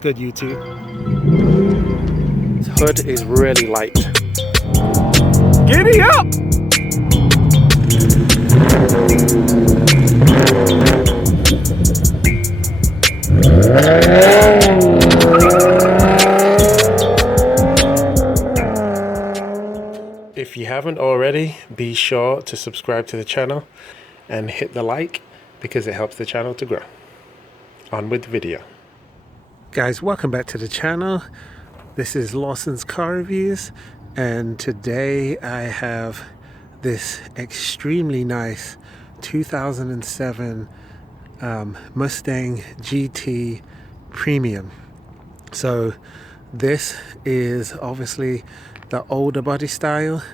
good, YouTube? This hood is really light. Giddy up! If you haven't already, be sure to subscribe to the channel and hit the like because it helps the channel to grow. On with the video. Guys, welcome back to the channel. This is Lawson's Car Reviews, and today I have this extremely nice 2007 Mustang GT Premium. So this is obviously the older body style,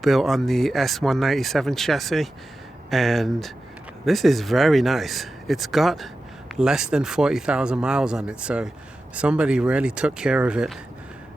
built on the S197 chassis, and this is very nice. It's got less than 40,000 miles on it, so somebody really took care of it.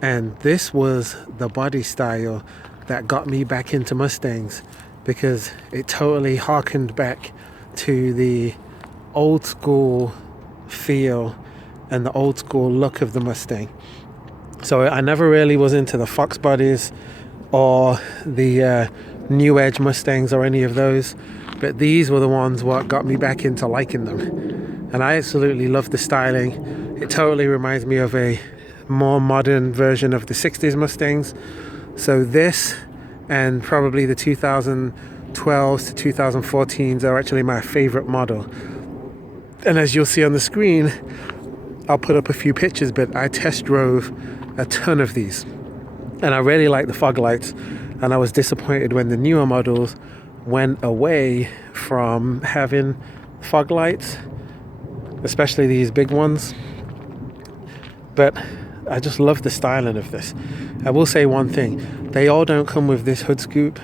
And this was the body style that got me back into Mustangs, because it totally harkened back to the old school feel and the old school look of the Mustang. So I never really was into the Fox bodies or the New Edge Mustangs or any of those, but these were the ones what got me back into liking them. And I absolutely love the styling. It totally reminds me of a more modern version of the 60s Mustangs. So this and probably the 2012s to 2014s are actually my favorite model. And as you'll see on the screen, I'll put up a few pictures, but I test drove a ton of these. And I really like the fog lights, and I was disappointed when the newer models went away from having fog lights, especially these big ones. But I just love the styling of this. I will say one thing, they all don't come with this hood scoop,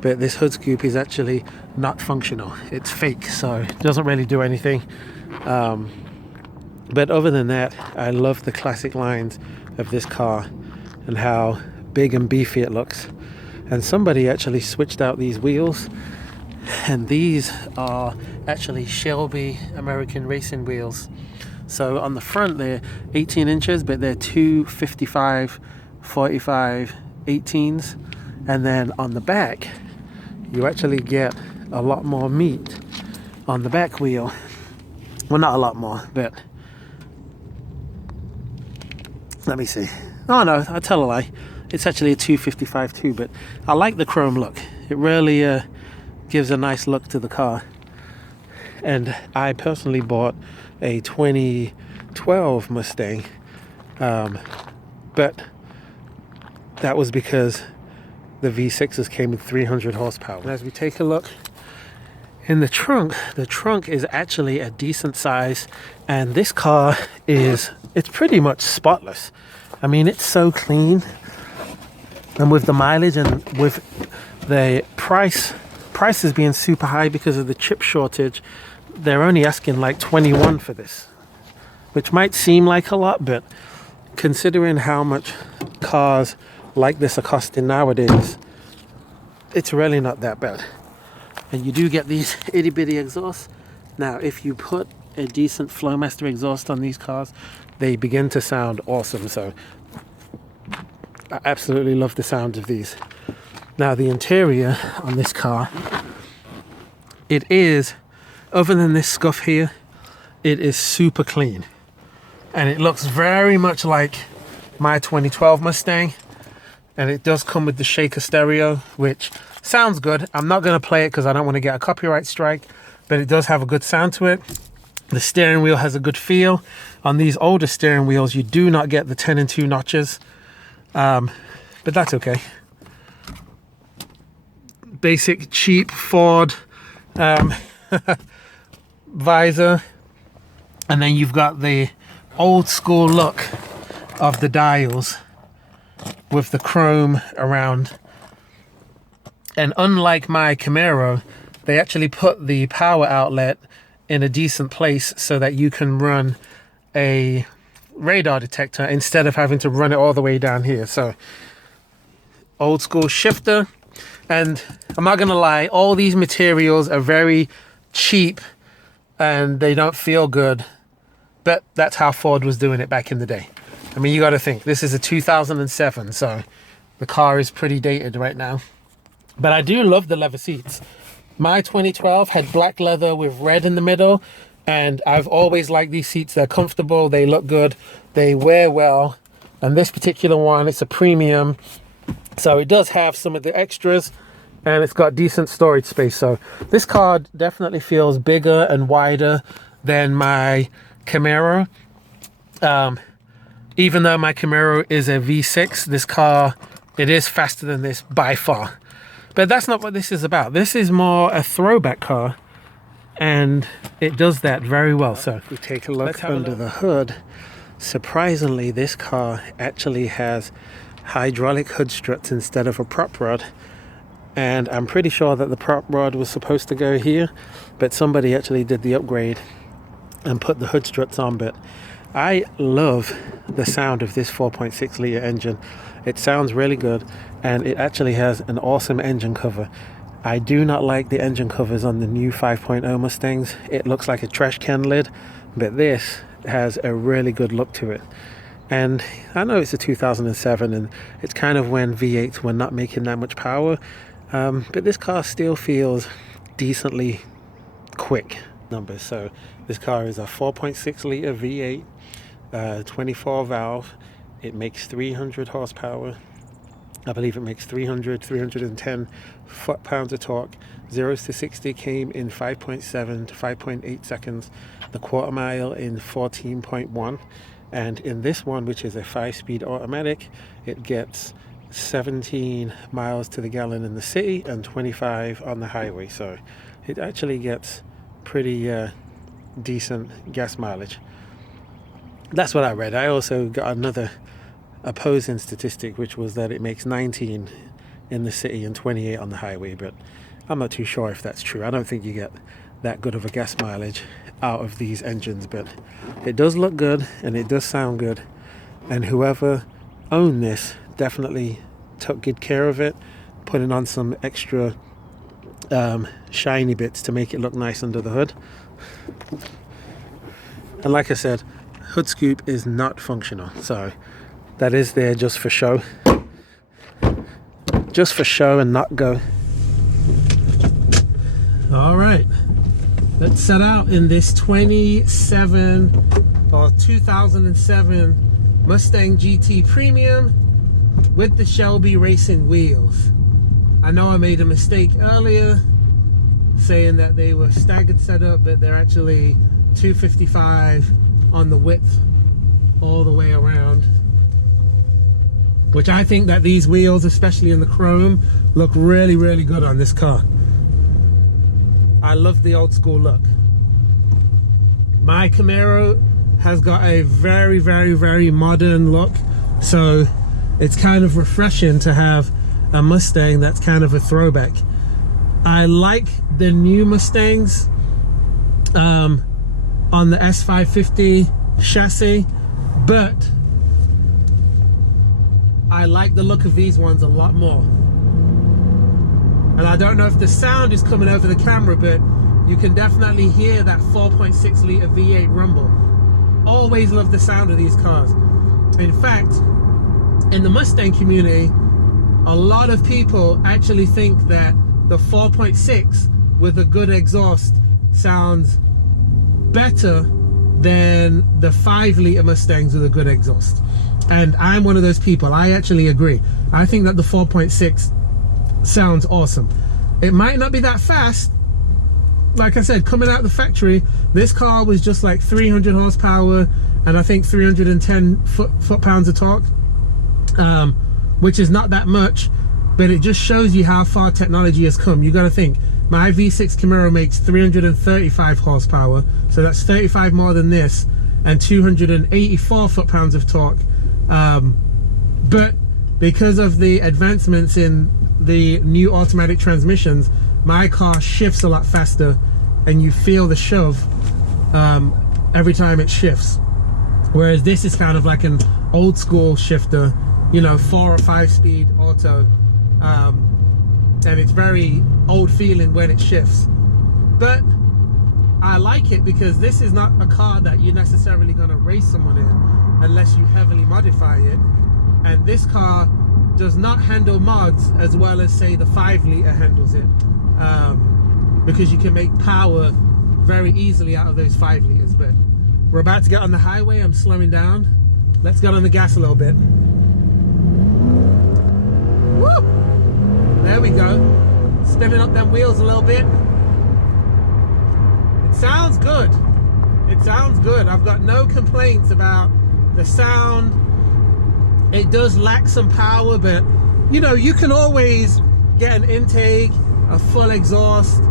but this hood scoop is actually not functional. It's fake, so it doesn't really do anything. But other than that, I love the classic lines of this car and how big and beefy it looks. And somebody actually switched out these wheels, and these are actually Shelby American racing wheels. So on the front they're 18 inches, but they're two 55, 45, 18s. And then on the back, you actually get a lot more meat on the back wheel. Well, not a lot more, but let me see. Oh no, I tell a lie. It's actually a 255 too, but I like the chrome look. It really gives a nice look to the car. And I personally bought a 2012 Mustang, but that was because the V6s came with 300 horsepower. And as we take a look in the trunk is actually a decent size, and this car it's pretty much spotless. I mean, it's so clean, and with the mileage and with the prices being super high because of the chip shortage, they're only asking like 21 for this, which might seem like a lot, but considering how much cars like this are costing nowadays, it's really not that bad. And you do get these itty bitty exhausts. Now if you put a decent Flowmaster exhaust on these cars, they begin to sound awesome. So I absolutely love the sound of these. Now the interior on this car, it is, other than this scuff here, it is super clean. And it looks very much like my 2012 Mustang. And it does come with the shaker stereo, which sounds good. I'm not going to play it because I don't want to get a copyright strike, but it does have a good sound to it. The steering wheel has a good feel. On these older steering wheels, you do not get the 10 and 2 notches, but that's okay. Basic cheap Ford visor, and then you've got the old school look of the dials with the chrome around. And unlike my Camaro, they actually put the power outlet in a decent place so that you can run a radar detector instead of having to run it all the way down here. So old school shifter. And I'm not gonna lie, all these materials are very cheap and they don't feel good. but that's how Ford was doing it back in the day. I mean, you got to think, this is a 2007, so the car is pretty dated right now. But I do love the leather seats. My 2012 had black leather with red in the middle, and I've always liked these seats. They're comfortable, they look good, they wear well. And this particular one, it's a premium, so it does have some of the extras, and it's got decent storage space. So this car definitely feels bigger and wider than my Camaro. Even though my Camaro is a V6, this car, it is faster than this by far. But that's not what this is about. This is more a throwback car, and it does that very well. So if we take a look under the hood, surprisingly, this car actually has hydraulic hood struts instead of a prop rod. And I'm pretty sure that the prop rod was supposed to go here, but somebody actually did the upgrade and put the hood struts on. But I love the sound of this 4.6 litre engine. It sounds really good, and it actually has an awesome engine cover. I do not like the engine covers on the new 5.0 Mustangs. It looks like a trash can lid, but this has a really good look to it. And I know it's a 2007, and it's kind of when V8s were not making that much power, but this car still feels decently quick numbers. So this car is a 4.6 litre V8, 24 valve. It makes 300 horsepower. I believe it makes 310 foot-pounds of torque. 0 to 60 came in 5.7 to 5.8 seconds. The quarter mile in 14.1. And in this one, which is a 5-speed automatic, it gets 17 miles to the gallon in the city and 25 on the highway. So it actually gets pretty decent gas mileage. That's what I read. I also got another opposing statistic, which was that it makes 19 in the city and 28 on the highway, but I'm not too sure if that's true. I don't think you get that good of a gas mileage out of these engines, but it does look good and it does sound good, and whoever owned this definitely took good care of it, putting on some extra shiny bits to make it look nice under the hood. And like I said, hood scoop is not functional, so that is there just for show. Just for show and not go. All right, let's set out in this 2007 Mustang GT Premium with the Shelby racing wheels. I know I made a mistake earlier saying that they were staggered setup, but they're actually 255 on the width all the way around, which I think that these wheels, especially in the chrome, look really, really good on this car. I love the old school look. My Camaro has got a very, very, very modern look, so it's kind of refreshing to have a Mustang that's kind of a throwback. I like the new Mustangs on the S550 chassis, but I like the look of these ones a lot more. And I don't know if the sound is coming over the camera, but you can definitely hear that 4.6 litre V8 rumble. Always love the sound of these cars. In fact, in the Mustang community, a lot of people actually think that the 4.6 with a good exhaust sounds better than the 5 litre Mustangs with a good exhaust. And I'm one of those people. I actually agree. I think that the 4.6 sounds awesome. It might not be that fast. Like I said, coming out the factory, this car was just like 300 horsepower and I think 310 foot-pounds of torque, which is not that much, but it just shows you how far technology has come. You got to think, my V6 Camaro makes 335 horsepower, so that's 35 more than this, and 284 foot-pounds of torque. But because of the advancements in the new automatic transmissions, my car shifts a lot faster and you feel the shove every time it shifts. Whereas this is kind of like an old school shifter, you know, 4 or 5 speed auto. And it's very old feeling when it shifts. But I like it because this is not a car that you're necessarily going to race someone in unless you heavily modify it. And this car does not handle mods as well as, say, the 5-liter handles it, because you can make power very easily out of those 5 liters. But we're about to get on the highway. I'm slowing down. Let's get on the gas a little bit. Woo! There we go. Spinning up them wheels a little bit. It sounds good. It sounds good. I've got no complaints about the sound. It does lack some power, but you know, you can always get an intake, a full exhaust.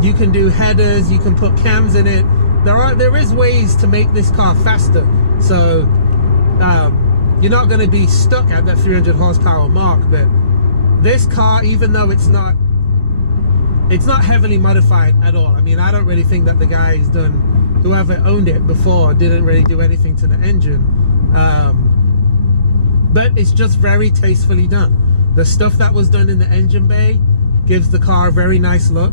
You can do headers, you can put cams in it. There is ways to make this car faster. So you're not going to be stuck at that 300 horsepower mark. But this car, even though it's not heavily modified at all. I mean, I don't really think that the guys whoever owned it before didn't really do anything to the engine. But it's just very tastefully done. The stuff that was done in the engine bay gives the car a very nice look.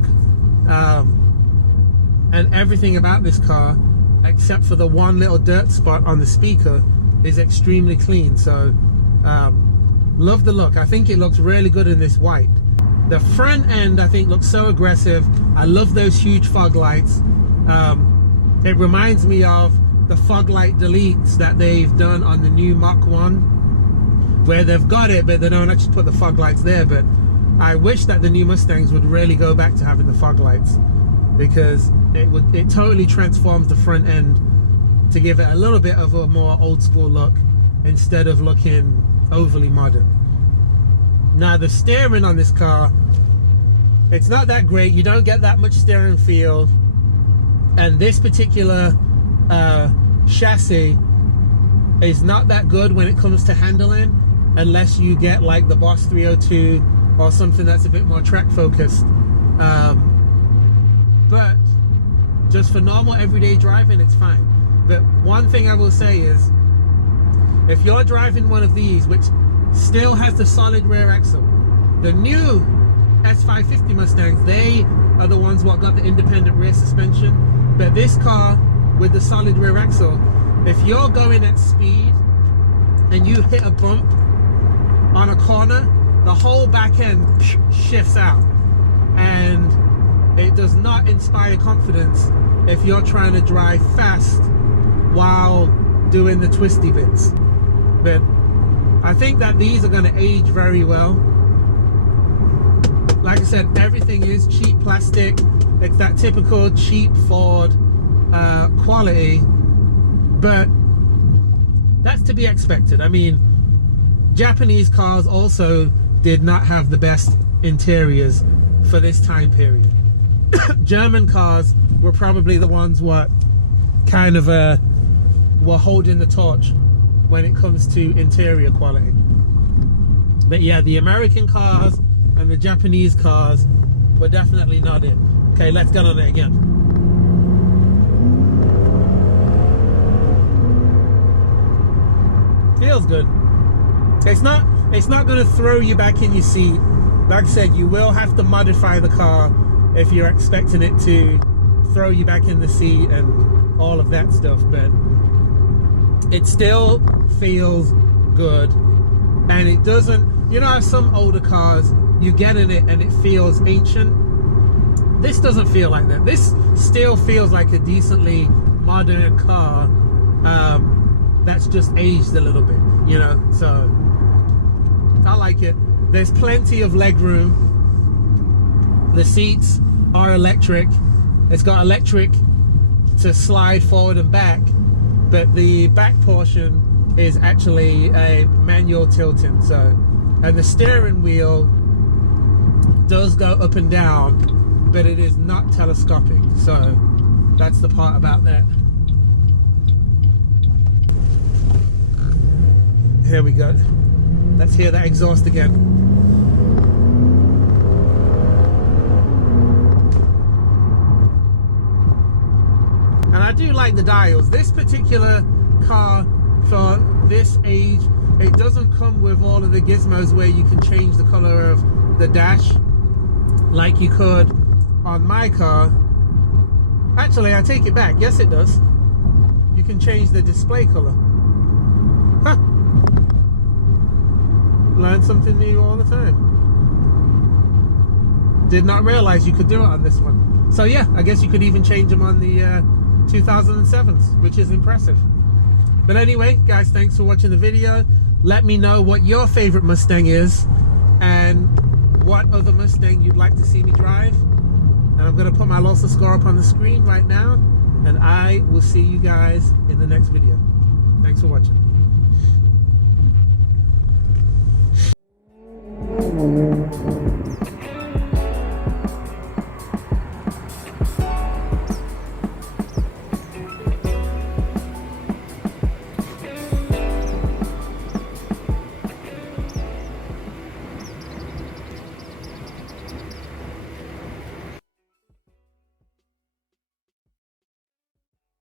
And everything about this car, except for the one little dirt spot on the speaker, is extremely clean. So love the look. I think it looks really good in this white. The front end, I think, looks so aggressive. I love those huge fog lights. It reminds me of the fog light deletes that they've done on the new Mach 1, where they've got it but they don't actually put the fog lights there. But I wish that the new Mustangs would really go back to having the fog lights, because it totally transforms the front end to give it a little bit of a more old school look instead of looking overly modern. Now the steering on this car, it's not that great. You don't get that much steering feel, and this particular chassis is not that good when it comes to handling, unless you get like the Boss 302 or something that's a bit more track focused. But just for normal everyday driving, it's fine. But one thing I will say is, if you're driving one of these, which still has the solid rear axle, the new S550 Mustangs, they are the ones what got the independent rear suspension. But this car with the solid rear axle, if you're going at speed and you hit a bump on a corner, the whole back end shifts out, and it does not inspire confidence if you're trying to drive fast while doing the twisty bits. But I think that these are going to age very well. Like I said, everything is cheap plastic. It's that typical cheap Ford quality, but that's to be expected. I mean, Japanese cars also did not have the best interiors for this time period. German cars were probably the ones what kind of were holding the torch when it comes to interior quality. But yeah, the American cars and the Japanese cars were definitely not it. Okay, let's get on it again. Feels good. It's not going to throw you back in your seat. Like I said, you will have to modify the car if you're expecting it to throw you back in the seat and all of that stuff, but it still feels good. And it doesn't, you know how some older cars, you get in it and it feels ancient? This doesn't feel like that. This still feels like a decently modern car that's just aged a little bit, you know? So I like it. There's plenty of leg room. The seats are electric. It's got electric to slide forward and back, but the back portion is actually a manual tilting. So, and the steering wheel does go up and down, but it is not telescopic. So that's the part about that. Here we go. Let's hear that exhaust again. And I do like the dials. This particular car, for this age, it doesn't come with all of the gizmos where you can change the color of the dash like you could on my car. Actually, I take it back. Yes, it does. You can change the display color. Huh. Learn something new all the time. Did not realize you could do it on this one. So yeah, I guess you could even change them on the 2007s, which is impressive. But anyway, guys, thanks for watching the video. Let me know what your favorite Mustang is and what other Mustang you'd like to see me drive. And I'm going to put my Lawson score up on the screen right now, and I will see you guys in the next video. Thanks for watching.